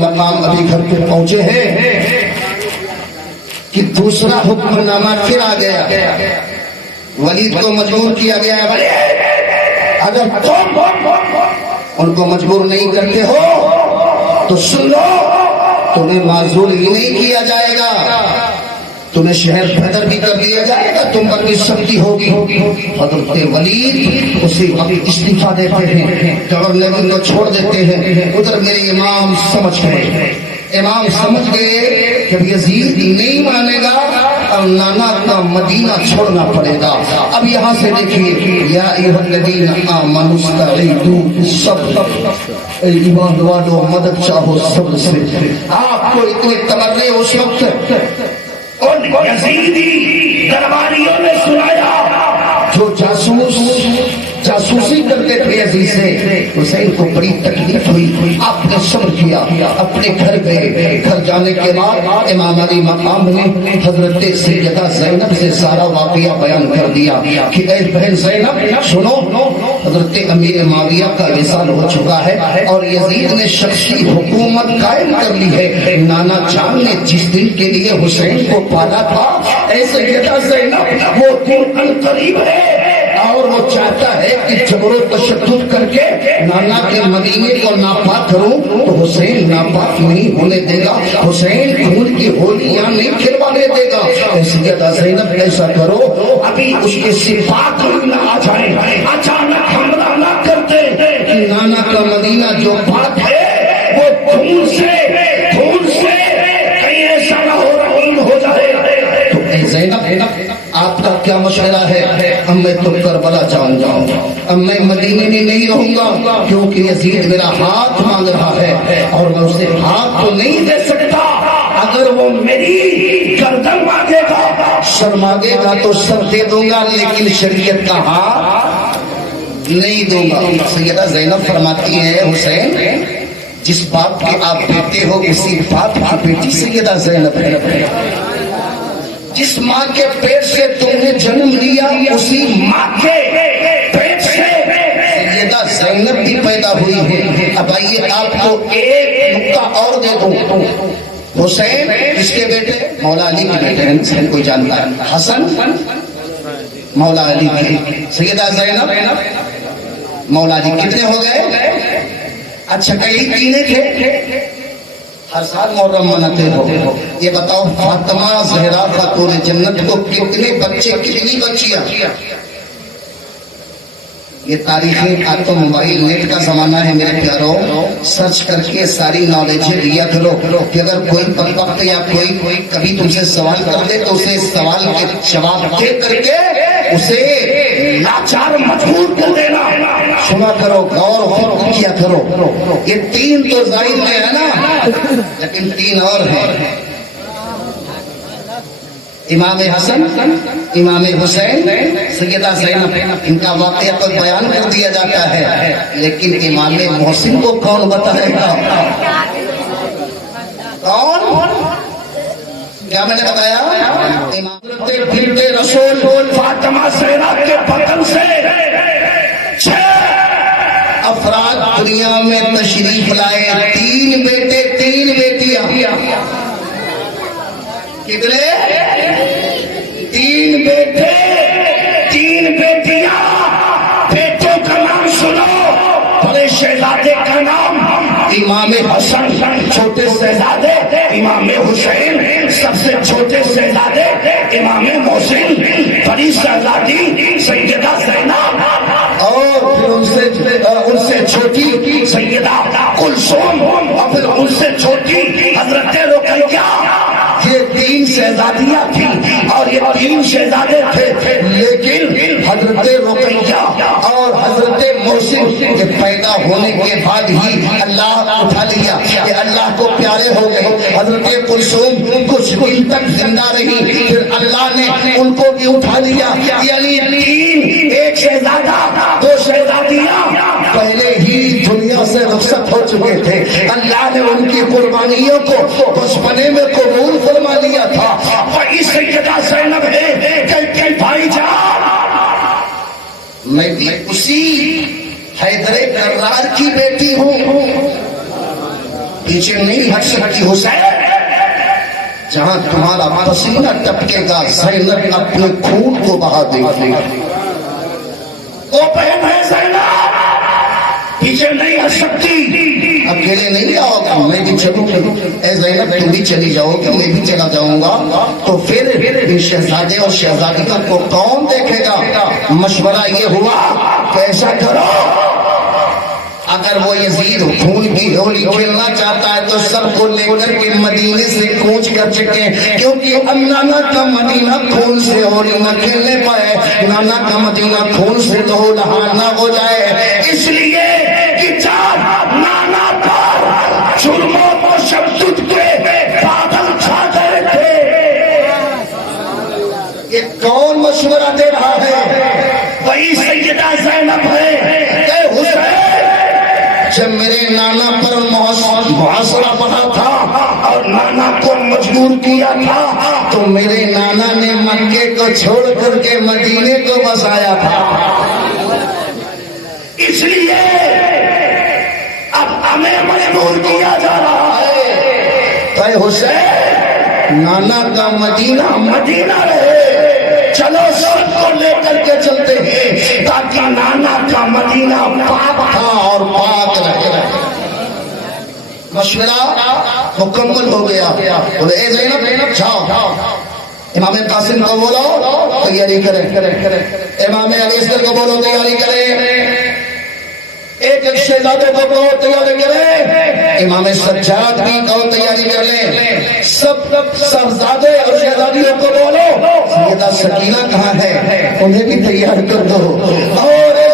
مقام ابھی گھر پہ پہنچے ہیں کہ دوسرا حکم نامہ پھر آ گیا. ولید کو مجبور کیا گیا ہے اگر تم ان کو مجبور نہیں کرتے ہو تو سن لو تمہیں معذور ہی نہیں کیا جائے گا, تمہیں شہر بدر بھی کر دیا جائے گا, تم پر بھی سختی ہوگی. حضرت ولید اسی وقت استعفیٰ دیتے ہیں, گورنر کو چھوڑ دیتے ہیں. ادھر میرے امام سمجھ گئے, امام سمجھ گئے کہ یزید نہیں مانے گا اور نانا کا مدینہ چھوڑنا پڑے گا. اب یہاں سے دیکھیے یا ایھا الذین آمنوا استعینوا بالصبر, ایمان والو مدد چاہو صبر سے. آپ کو اتنے تبرے اس وقت ان یزیدی درباریوں نے سنایا جو جاسوسی کرتے تھے یزید سے, حسین کو بڑی تکلیف ہوئی. آپ نے صبر کیا, اپنے گھر گئے. گھر جانے کے بعد امام علی مقام نے حضرت سیدہ زینب سے سارا واقعہ بیان کر دیا کہ اے بہن زینب سنو, حضرت امیر معاویہ کا وصال ہو چکا ہے اور یزید نے شخصی حکومت قائم کر لی ہے. نانا جان نے جس دن کے لیے حسین کو پالا تھا اے سیدہ زینب وہ دن عنقریب ہے اور وہ چاہتا ہے کہ جبر و تشدد کر کے نانا کے مدینے کو ناپاک کروں تو حسین ناپاک نہیں ہونے دے گا, حسین خون کی ہولیاں نہیں کھلوانے دے گا. سیدہ زینب ایسا کرو ابھی اس کے صفات نہ آ جائیں, اچانک حملہ نہ کرتے کہ نانا کا مدینہ جو پاک ہے وہ خون سے کہیں ایسا نہ ہو جائے. تو اے زینب آپ کا کیا مشورہ ہے؟ اب میں تو کربلا جان جاؤں, اب میں مدینے میں نہیں رہوں گا کیونکہ یزید میرا ہاتھ مانگ رہا ہے اور میں اسے ہاتھ تو نہیں دے سکتا. اگر وہ میری گردن مانگے گا, سر مانگے گا تو سر دے دوں گا لیکن شریعت کا ہاتھ نہیں دوں گا. سیدہ زینب فرماتی ہے حسین جس باپ کے آپ بیٹے ہو اسی باپ کی بیٹی سیدہ زینب ہے. جس ماں کے پیٹ سے تم نے جنم لیا اسی ماں کے پیٹ سے سیدہ زینب بھی پیدا ہوئی ہے. اب آئیے آپ کو ایک نقطہ اور دے دوں. حسین کس کے بیٹے؟ مولا علی کے بیٹے ہیں. حسین کوئی جانتا ہے, حسن مولا علی کے, سیدہ زینب مولا علی. کتنے ہو گئے؟ اچھا کئی تینے تھے. ہر سال محرم مناتے ہو, یہ بتاؤ فاطمہ زہرا خاتون جنت کو کتنے بچے کتنی بچیاں؟ یہ تاریخیں, آج تو موبائل نیٹ کا زمانہ ہے میرے پیاروں, سرچ کر کے ساری نالج لیا کرو کہ اگر کوئی بدبخت یا کوئی کبھی تم سے سوال کر دے تو اسے سوال کے جواب دے کر کے اسے لاچار مجبور کر دینا. سنا کرو, غور کیا کرو. یہ تین تو ظاہر میں ہے نا لیکن تین اور ہیں. امام حسن, امام حسین, سیدہ زینب, ان کا واقعہ تو بیان کر دیا جاتا ہے لیکن امام محسن کو کون بتائے گا؟ کون؟ کیا میں نے بتایا؟ بھیڑتے رسول فاطمہ زہرا کے بدن سے 6 افراد دنیا میں تشریف لائے. 3 بیٹے 3 بیٹیاں. کتنے؟ 3 بیٹے 3 بیٹیاں. بیٹوں کا نام سنو. بڑے شہزادے کا نام امام حسن, چھوٹے شہزادے امام حسین, سب سے چھوٹے شہزادے امام محسن, بڑی شہزادی سیدہ زینب اور پھر ان سے چھوٹی سیدہ کلثوم اور پھر ان سے چھوٹی حضرت رقیہ. یہ 3 شہزادیاں تھیں اور یہ 3 شہزادے تھے لیکن حضرت رقیہ اور حضرت محسن کے پیدا ہونے کے بعد ہی اللہ اٹھا لیا کہ اللہ کو پیارے ہو گئے. حضرت کلثوم کچھ دن تک زندہ رہی, پھر اللہ نے ان کو بھی اٹھا لیا. یعنی 3, 1 شہزادہ 2 شہزادیاں پہلے ہی دنیا سے رخصت ہو چکے تھے. اللہ نے ان کی قربانیوں کو بچپنے میں قبول فرما لیا تھا. وہی سیدہ زینب ہے کہ بھائی جان میں بھی اسی حیدر کرار کی بیٹی ہوں. پیچھے نہیں ہٹ سکتی حسین، جہاں تمہارا پسینہ ٹپکے گا زینب اپنے خون کو بہا دے گی۔ وہ بہن ہے زینب، پیچھے نہیں ہٹ سکتی، اکیلے نہیں آؤ گا، میں بھی چلوں گا۔ اے زینب تم بھی چلی جاؤ گی، میں بھی چلا جاؤں گا، تو پھر ان شہزادے اور شہزادیوں کو کون دیکھے گا؟ مشورہ یہ ہوا کہ ایسا کرو، اگر وہ یزید خون کی ہولی کھیلنا چاہتا ہے تو سب کو لے کر کے مدینے سے کوچ کر چکے، کیونکہ اب نانا کا مدینہ خون سے ہولی نہ کھیلنے پائے، نانا کا مدینہ خون سے لہو لہان نہ ہو جائے، اس لیے کہ جب نانا پر جرم و تشدد کے بادل چھا گئے تھے۔ یہ کون مشورہ دے رہا ہے؟ وہی سیدہ زینب ہے۔ اے حسین، جب میرے نانا پر محاصرہ بنا تھا اور نانا کو مجبور کیا تھا تو میرے نانا نے مکے کو چھوڑ کر کے مدینے کو بسایا تھا، اس لیے اب ہمیں مجبور کیا جا رہا ہے۔ اے حسین، نانا کا مدینہ مدینہ رہے، چلو سب کو لے کر کے چلتے ہیں تاکہ نانا کا مدینہ پاک تھا اور پاک رہے۔ مشورہ مکمل ہو گیا، بولے اے زینب جاؤ، امام قاسم کو بولو تیاری کریں، امام علی اصغر کو بولو تیاری کریں، ایک شہزادے کو کہو تیاری کریں، امام سجاد بھی کہو تیاری کر لیں، سب شہزادے اور شہزادیوں کو بولو سیدہ سکینہ کہاں ہے انہیں بھی تیار کر دو، اور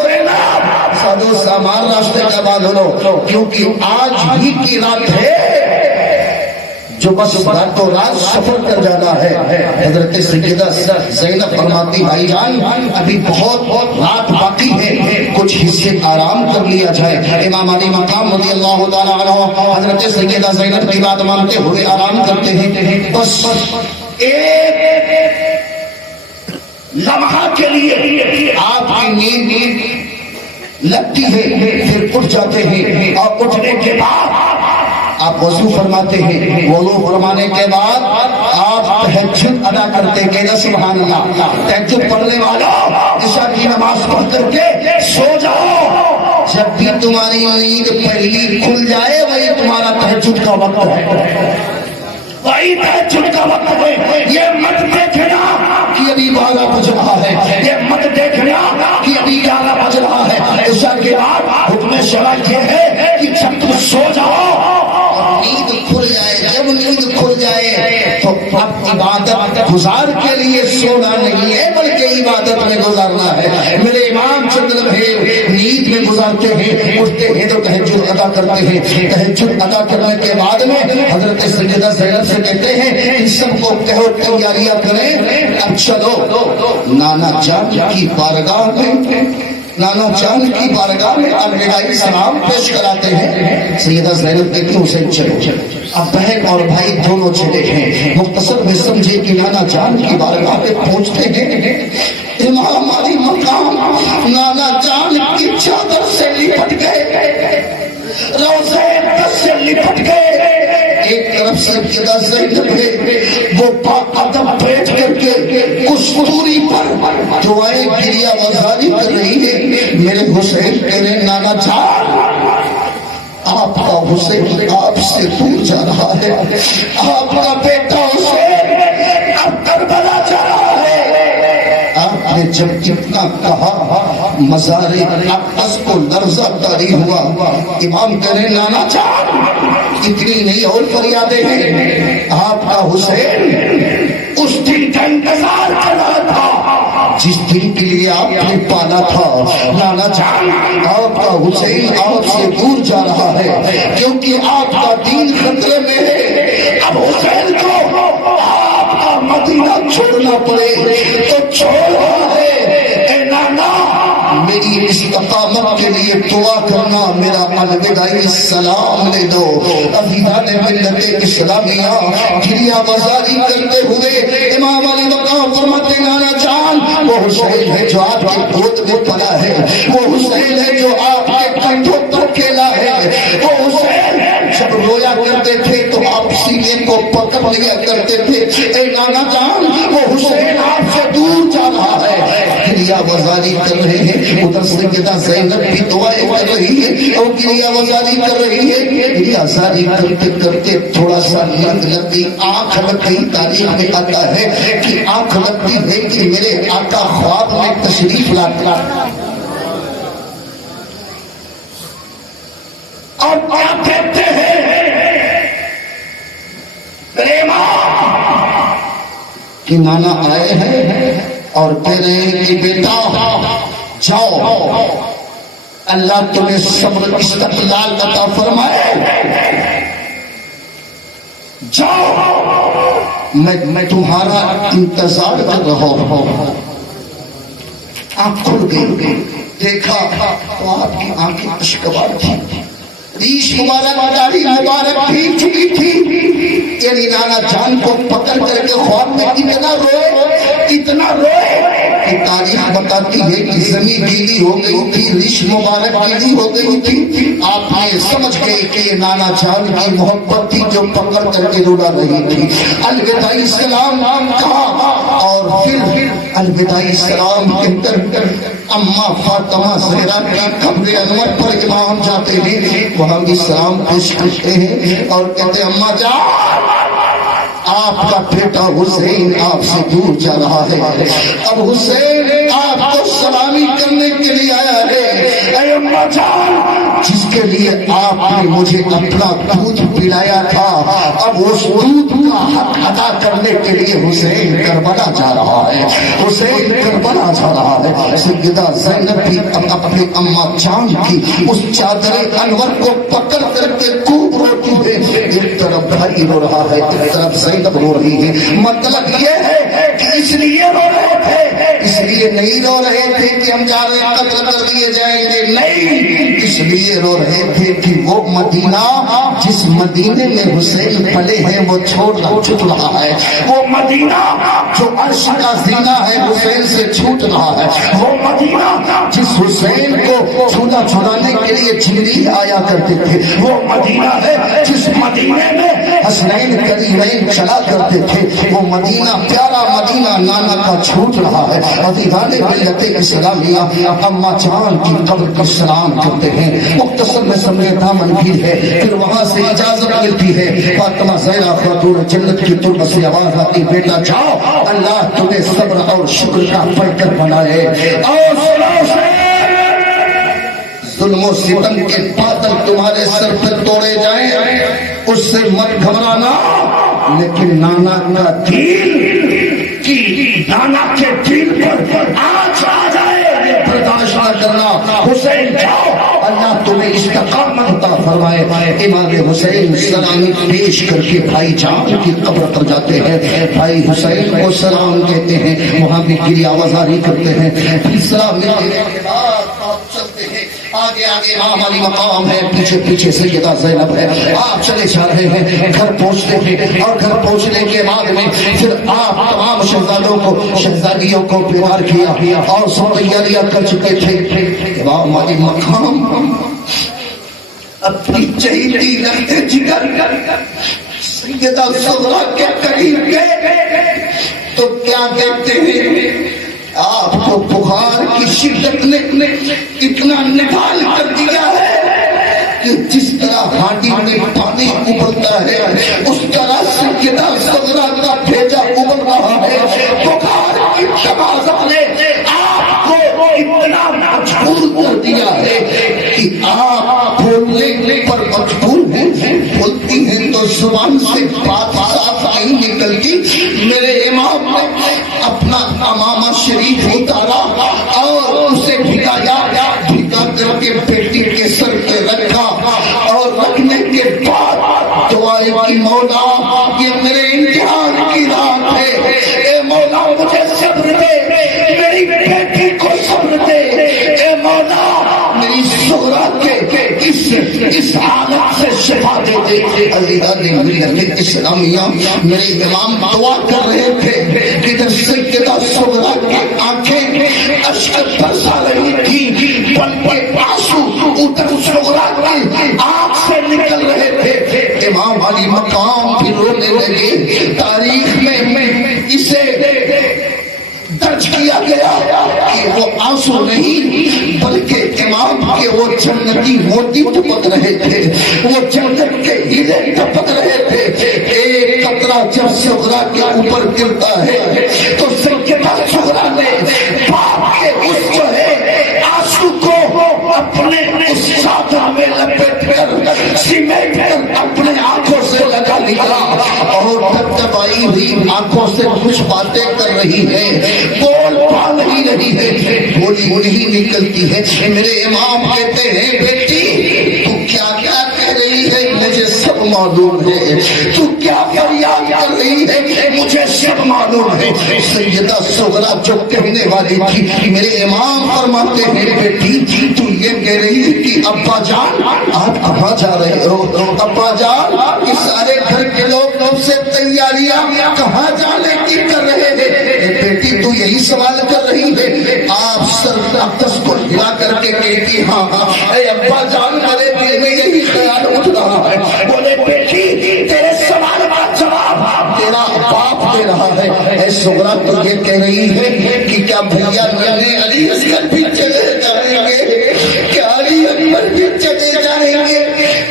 سادو سامان راستے کا باندھ لو، کیونکہ آج ہی کی رات ہے جو بس راتوں رات سفر کر جانا ہے۔ حضرت سیدہ زینب فرماتی بھائی جان ابھی بہت رات باقی ہے، کچھ حصے آرام کر لیا جائے۔ امام علی مقام رضی اللہ تعالیٰ عنہ حضرت سیدہ زینب کی بات مانتے ہوئے آرام کرتے ہیں، بس ایک لمحہ کے لیے آپ کی نیند لگتی ہے، پھر اٹھ جاتے ہیں، اور اٹھنے کے بعد آپ وضو فرماتے ہیں، وضو فرمانے کے بعد آپ تہجد ادا کرتے ہیں، سبحان اللہ، تہجد پڑھنے والوں عشاء کی نماز پڑھ کر کے سو جاؤ، جب بھی تمہاری نیند پہلی کھل جائے وہی تمہارا تہجد کا وقت ہے، وہی تہجد کا وقت ہے۔ یہ مت دیکھنا کہ ابھی 12 بج رہا ہے، یہ مت دیکھنا کہ ابھی 11 بج رہا ہے، عشاء کے بعد حکم شرع یہ ہے کہ جب تم سو جاؤ نیند کھل جائے، جب نیند کھل جائے تو اب عبادت گزار کے لیے سونا نہیں ہے بلکہ عبادت میں گزارنا ہے۔ میرے امام چند لمحے نیند میں گزارتے ہیں، اٹھتے ہیں تو تہجد ادا کرتے ہیں، تہجد ادا کرنے کے بعد میں حضرت سیدہ زینب سے کہتے ہیں ان سب کو کہو تیاریاں کریں، اب چلو نانا جان کی بارگاہ میں، نانا جان کی بارگاہ میں الوداعی سلام پیش کراتے ہیں۔ سیدہ زینب کہتی ہیں حسین چلو، اب بہن اور بھائی دونوں چلے ہیں، مختصر میں سمجھے کہ نانا جان کی بارگاہ میں پہنچتے ہیں، امام علی مقام نانا جان کی چادر سے لپٹ گئے، روضہ اقدس سے لپٹ گئے، ایک طرف سے سیدہ زینب ہے وہ باقدم بیٹھ کر کے اس دوری پر دعائیں گریہ وزاری کر رہی ہے، میرے حسین تیرے نانا جان آپ کا حسین آپ سے دور جا رہا ہے، آپ کا بیٹا حسین اب کربلا جا رہا ہے۔ آپ نے جب جتنا کہا مزار اقدس کو لرزہ طاری ہوا، امام کہنے نانا جان اتنی نہیں اور فریادیں ہیں، آپ کا حسین اس دن کا انتظار کر رہا تھا جس دن کے لیے آپ نے پالا تھا، نانا جان آپ کا حسین آپ سے دور جا رہا ہے کیونکہ آپ کا دین خطرے میں ہے، اب حسین کو آپ کا مدینہ چھوڑنا پڑے تو چھوڑ ہے، اے نانا میری استقامت کے لیے دعا کرنا، میرا الوداعی سلام لے دو۔ افیدان ملت اسلامیہ گریہ وزاری کرتے ہوئے امام علی مقام فرماتے نانا جان وہ حسین ہے جو آپ کے گود میں پلا ہے، وہ حسین ہے جو آپ کے کندھوں پر کھیلا ہے، وہ حسین جب رویا کرتے تھے تو آپ سینے کو پکڑ لیا کرتے تھے. اے نانا جان وہ حسین آپ سے دور جا رہا ہے. گریا وزاری کر رہے ہیں. ادھر سیدہ زینب بھی دعائیں کر رہی ہے اور گریا وزاری کر رہی ہے. گریا وزاری کرتے کرتے تھوڑا سا نیند لگ گئی, آنکھ لگ گئی. تاریخ میں آتا ہے کہ آنکھ لگتی ہے کہ میرے آقا خواب میں تشریف لاتا اور کیا کہتے ہیں کہ نانا آئے ہیں اور کہہ رہے ہیں کہ بیٹا جاؤ, اللہ تمہیں صبر استقلال عطا فرمائے, جاؤ میں تمہارا انتظار کر رہا ہوں. آنکھ کھل گئی, دیکھا تو آپ کی آنکھیں اشکبار تھی, ریش مبارک داڑھی مبارک بھیگ چکی تھی. یعنی نانا جان کو پکڑ کر کے خواب میں اتنا روئے کہ تاریخ بتاتی ہے کہ زمین گیلی ہو گئی تھی, ریش مبارک گیلی ہو گئی تھی. آپ یہ سمجھ گئے کہ یہ نانا جان کی محبت تھی جو پکڑ کر کے رولا رہی تھی. الوداع السلام کہا اور پھر الوداع السلام کہہ کر اماں فاطمہ زہرا کی قبر انور پر امام جاتے ہیں, وہاں بھی سلام پیش کرتے ہیں اور کہتے ہیں اماں جان آپ کا بیٹا حسین آپ سے دور جا رہا ہے. اب حسین آپ کو سلامی کرنے کے لیے آیا ہے. اے اماں جان جس کے لیے آپ نے مجھے اپنا دودھ پلایا تھا, اب اس دودھ کا حق ادا کرنے کے لیے حسین کربلا جا رہا ہے. حسین کربلا جا رہا ہے. سیدہ زینب بھی اپنی اماں جان کی اس چادر انور کو پکڑ کر کے خوب روتی ہے. ایک طرف بھائی رو رہا ہے, ایک طرف زینب رو رہی ہے. مطلب یہ ہے کہ اس لیے رو رہے تھے, اس لیے نہیں رو رہے تھے کہ ہم جا رہے ہیں قتل کر دیے جائیں گے, نہیں, اس لیے رو رہے تھے کہ وہ مدینہ جس مدینے میں حسین پلے ہیں وہ چھوٹ رہا ہے. وہ مدینہ جو عرش کا زینہ ہے حسین سے چھوٹ رہا ہے. وہ مدینہ جس حسین کو چھونا چھڑانے کے لیے جبریل آیا کرتے تھے, وہ مدینہ ہے جس مدینے میں حسنین کریمین چلا کرتے تھے. وہ مدینہ پیارا مدینہ نانا کا چھوٹ رہا ہے. عزیزان ملت اسلامیہ اماں جان کی قبر پر سلام کرتے ہیں. مختصر میں سمجھے دامن بھی ہے. پھر وہاں سے اجازت ملتی ہے. فاطمہ زہرا خاتون جنت کی تربت سے آواز آتی, بیٹا جاؤ اللہ تمہیں صبر اور شکر کا فیکٹر بنائے. ظلم و ستم کے بادل تمہارے سر پر توڑے جائیں اس سے مت گھبرانا, لیکن نانا کا دین کی نانا کے دین پر آنچ آ جائے برداشت نہ کرنا. حسین جاؤ اللہ تمہیں استقامت عطا فرمائے. امام حسین سلامی پیش کر کے بھائی جان کی قبر پر جاتے ہیں. بھائی حسین کو سلام کہتے ہیں, وہاں بھی گریہ وزاری کرتے ہیں. پھر سلام ملنے کے بعد آپ چلتے ہیں. آگے آگے امام علی مقام ہے, پیچھے پیچھے سیدہ زینب ہے. آپ چلے جا رہے ہیں, گھر پہنچتے ہیں اور گھر پہنچنے کے بعد میں پھر آپ تمام شہزادوں کو شہزادیوں کو بیدار کیا اور سب تیاریاں کر چکے تھے. امام علی مقام اپنی چہیتی رہتے جگر سیدہ صغرا کے قریب گئے تو کیا کہتے ہیں, آپ کو بخار کی شدت نے اتنا نکال کر دیا ہے کہ جس طرح ہانڈی میں پانی ابلتا ہے اس طرح سیدہ صغرا کا بھیجا ابل رہا ہے. بخار کی تقاضا نے آپ کو اتنا مجبور کر دیا ہے کہ آپ بولنے پر مجبور ہیں. بولتی ہیں تو زبان سے بات صاف نہیں نکلتی. میرے امام نے اپنا امامہ شریف اتارا اور اسے بھگایا, بھگا کر کے بیٹی کے سر پہ رکھا اور رکھنے کے بعد دعائیں کی, مولا یہ میرے امتحان کی رات ہے, اے مولا مجھے صبر دے, میری بیٹی کو صبر دے, اے مولا میری صغرا کے اس حالت سے شفا دے دے. عزیزان ملت اسلامیہ میرے امام دعا کر رہے تھے, ادھر سیدہ صغرا کی آنکھیں اشک برسا رہی تھی, بلکہ آنسو ادھر صغرا کی آنکھ سے نکل رہے تھے. کام بھی رونے لگے. تاریخ میں اسے درج کیا گیا کہ وہ آنسو نہیں بلکہ امام کے وہ جنتی موتی ٹپک رہے تھے, وہ جنت کے ہیرے ٹپک رہے تھے. ایک قطرہ جب صغرا کے اوپر گرتا ہے تو سیدہ صغرا نے باپ کے اس جو ہے آنسو کو اپنے اس چادر میں لپیٹ کر سمیٹ کر اپنے آنکھوں سے لگا لیا اور دبدبائی ہوئی آنکھوں سے کچھ باتیں کر رہی ہے, بول پا نہیں رہی ہے, بولی نہیں نکلتی ہے. میرے امام کہتے ہیں بیٹی تو کیا کیا کہہ رہی ہے مجھے سب معلوم ہے, تو کیا فریاد کر رہی ہے مجھے سب معلوم ہے. سیدہ صغرا جو کہنے والی تھی میرے امام فرماتے ہیں بیٹی تو یہ کہہ رہی ہے کہ ابا جان آپ کہاں جا رہے ہو, ابا جان اس سارے گھر کے لوگ سے تیاریاں کہاں جانے کی کر رہے ہیں. بیٹی تو یہی سوال کر رہی ہے. آپ سر اقدس کو ہلا کر کے کہتی ہاں ہاں اے ابا جان میرے دل میں یہی خیال اٹھ رہا ہے. بولے بیٹی تیرے سوال کا جواب تیرا باپ دے رہا ہے. اے صغرا تو یہ کہہ رہی ہے کہ کیا بھیا علی اصغر بھی چلے جائیں گے, کیا علی اکبر بھی چلے جائیں گے,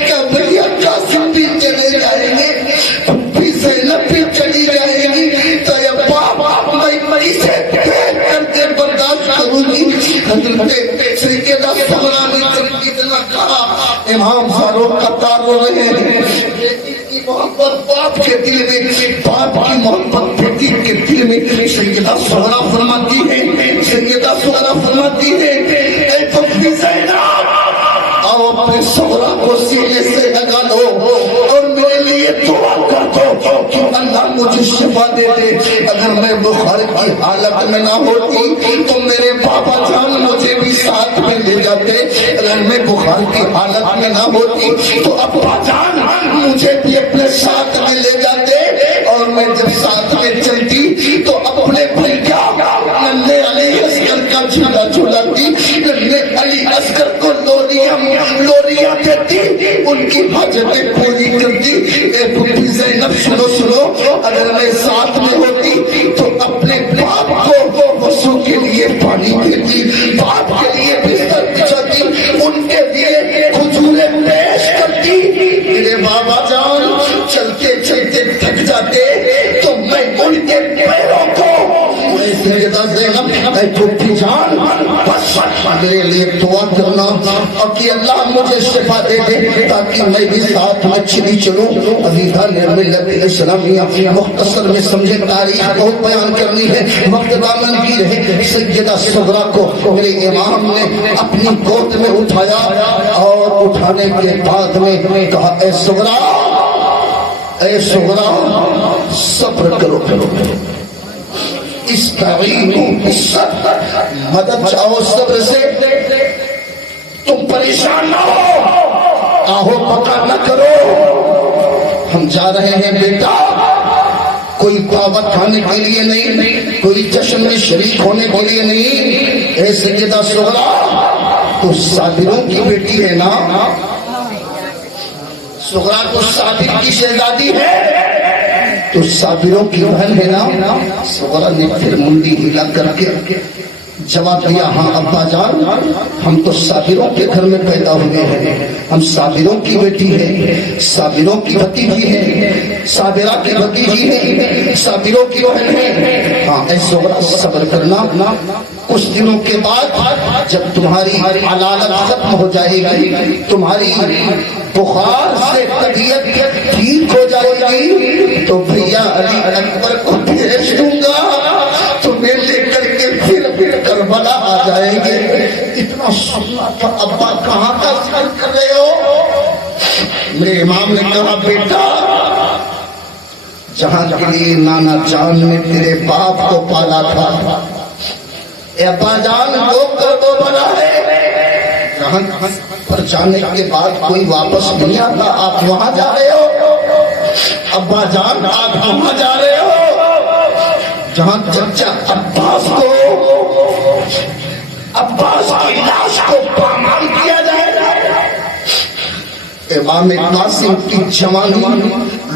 کیا بھیا قاسم بھی چلے جائیں گے, بھی زینب بھی چلی جائیں گی, تو یہ باپ میں اسے دیکھ کر کے برداشت کروں گی. حضرت سیدہ صغرا نے اتنا کہا امام فاروق قطار رو رہے ہیں. محبت باپ کے دل میں, باپ کی محبت بیٹی کے دل میں. سیدہ صغرا فرماتی ہے, سیدہ صغرا فرماتی ہے اے پپی زینب آؤ اپنے صغرا کو سینے سے لگا لو اور میرے لیے دعا کر دو کہ اللہ مجھے شفا دے دے. اگر میں بخار کی حالت میں نہ ہوتی تو میرے بابا جان مجھے بھی ساتھ میں لے جاتے. اگر میں بخار کی حالت میں نہ ہوتی تو ابا جان مجھے بھی اپنے ساتھ میں لے جاتے اور میں جب ساتھ میں چلتی تو اپنے بھیا ننھے علی اصغر کا جھولا جھولاتی, ننھے علی اصغر کو لوریاں دیتی, ان کی حاجتیں پوری کرتی. اے پھوپھی زینب سنو سنو, اگر میں ساتھ میں ہوتی تو اپنے باپ کو وضو کے لیے پانی دیتی, باپ کے لیے بستر بچھاتی, ان کے لیے کھجوریں پیش کرتی. میرے بابا جان چلتے چلتے تھک جاتے تو میں ان کے پیروں کو سیدہ زینب اے پھوپھی جان بس میرے لیے دعا کرنا اور کہ اللہ مجھے شفا دے دے تاکہ میں بھی ساتھ میں چلی چلوں. عزیزہ ملت اسلامیہ مختصر میں سمجھے تاریخ بہت بیان کرنی ہے, وقت دامن کی رہے. سیدہ صغرا کو میرے امام نے اپنی گود میں اٹھایا اور اٹھانے کے بعد میں کہا اے صغرا, اے صغرا صبر کرو, استعینوا بالصبر, مدد چاہو صبر سے, تم پریشان نہ ہو, آہو پکا نہ کرو. ہم جا رہے ہیں بیٹا کوئی دعوت کھانے کے لیے نہیں, کوئی جشن میں شریک ہونے کے لیے نہیں. اے سیدہ صغرا تو صابروں کی بیٹی ہے نا, صغرا تو صابر کی شہزادی ہے تو صابروں کی بہن ہے نا. صغرا نے پھر منڈی ہلا کر کے جواب دیا ہاں ابا جان ہم تو صابروں کے گھر میں پیدا ہوئے ہیں, ہم صابروں کی بیٹی ہیں, صابروں کی بھتیجی ہیں, صابرہ کی بھتیجی ہیں, صابروں کی بہن ہیں. ہاں اے صغرا صبر کرنا, کچھ دنوں کے بعد جب تمہاری علالت ختم ہو جائے گی, تمہاری بخار سے طبیعت ٹھیک ہو جائے گی تو بھیا علی اکبر کو بھیج دوں گا, تمہیں لے کر کے پھر کربلا آ جائیں گے. اتنا سننا تھا ابا کہاں کا سفر کر رہے ہو. میرے امام نے کہا بیٹا جہاں کے لیے نانا جان نے تیرے باپ کو پالا تھا, اے ابا جان وہ کر دو بنا ہے, جہاں پر جانے کے بعد کوئی واپس نہیں آتا, آپ وہاں جا رہے ہو. ابا جان آپ وہاں جا رہے ہو جہاں چچا عباس کی لاش کو پامال کیا جائے. امام قاسم کی جوانی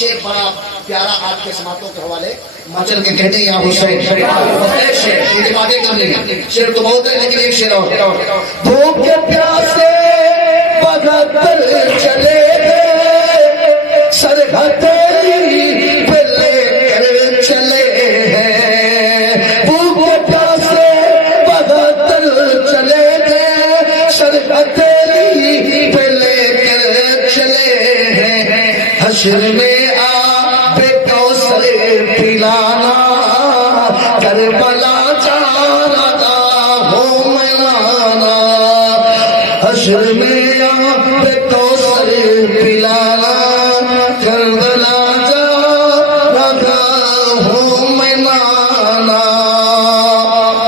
شعر بڑا پیارا آپ کے سماعتوں کے حوالے مچل کے کہتے ہیں یا حسین شعر یہ باتیں کر لیں گے شعر تو بہت ہے لیکن ایک شعر اور بھوک کے پیاسے بغدر چلے گئے سرحد پہ لے کر چلے ہیں بھوک کے پیاسے بغدر چلے گئے سرحد پہ لے کر چلے ہیں حشر میں آب کوثر پلانا کربلا جا رہا ہوں میں لانا حشر میں آب کوثر پلانا کربلا جا رہا ہوں میں لانا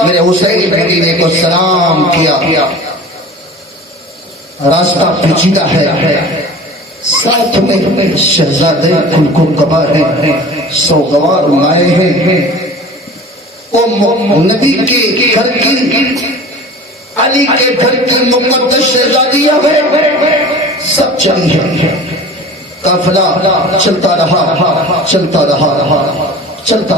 میرے حسین مدینے کو سلام کیا راستہ پیچیدہ ہے ساتھ میں شہزادے کلکل کبا ہیں سوگوار مائے ہیں وہ نبی کے گھر کی علی کے گھر کی مقدس شہزادیاں ہیں سب چلی ہیں قافلہ چلتا رہا چلتا رہا چلتے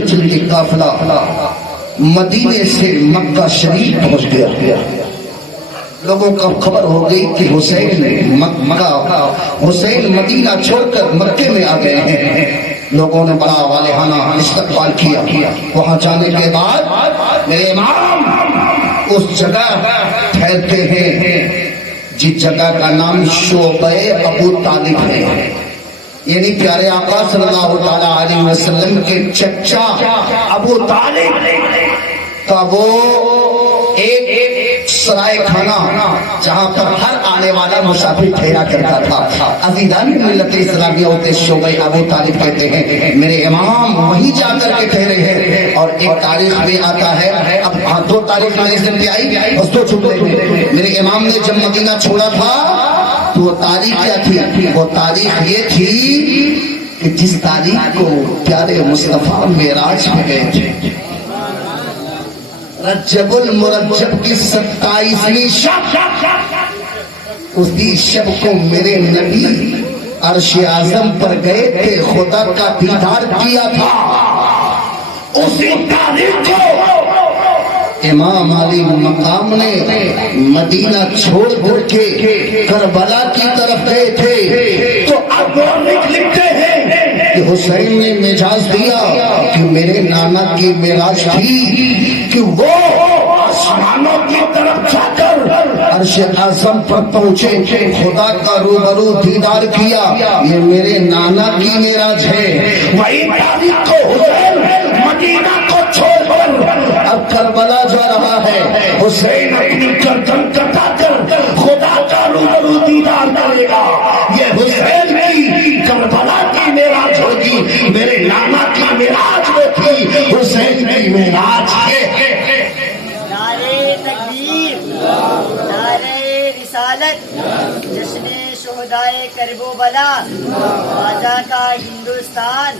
چلتے قافلہ مدینے سے مکہ شریف پہنچ گیا لوگوں کو خبر ہو گئی کہ حسین مدینہ چھوڑ کر مکے میں آ گئے ہیں لوگوں نے بڑا والہانہ استقبال کیا وہاں جانے کے بعد میرے امام اس جگہ ٹھہرتے ہیں جس جگہ کا نام شعبہ ابو طالب ہے یعنی پیارے آقا صلی اللہ علیہ وسلم کے چچا ابو طالب کا وہ ایک سرائے کھانا جہاں پر ہر آنے والا مسافر ٹھہرا کرتا تھا عزیزان ملت اسلامیہ ہوتے شعبہ ابو طالب کہتے ہیں میرے امام وہیں جا کر کے ٹھہرے ہیں اور ایک تاریخ میں آتا ہے اب 2 تاریخ میں اس دن پہ آئی بس 2 چھوٹے میرے امام نے جب مدینہ چھوڑا تھا تو وہ تاریخ کیا تھی وہ تاریخ یہ تھی کہ جس تاریخ کو پیارے مصطفیٰ معراج پہ گئے تھے رجب المرجب کی 27ویں شب اسی شب کو میرے نبی عرش اعظم پر گئے تھے خدا کا دیدار کیا تھا اسی تاریخ کو امام علی مقام نے مدینہ چھوڑ کر کے کربلا کی طرف گئے تھے تو اب وہ لکھتے ہیں کہ حسین نے مجاز دیا کہ میرے نانا کی معراج تھی کہ وہ آسمانوں کی طرف جا کر عرش اعظم پر پہنچے خدا کا روبرو دیدار کیا یہ میرے نانا کی معراج ہے وہی تاریخ کو حسین مدینہ کو چھوڑ کر اب کربلا جا رہا ہے حسین اپنی گردن کٹا کر خدا کا روبرو دیدار کرے گا یہ حسین کی کربلا کی معراج ہوگی میرے نانا کی معراج وہ تھی حسین کی معراج ہے نعرے تکبیر نعرے رسالت جشن شہدائے کرب و بلا خواجہ کا ہندوستان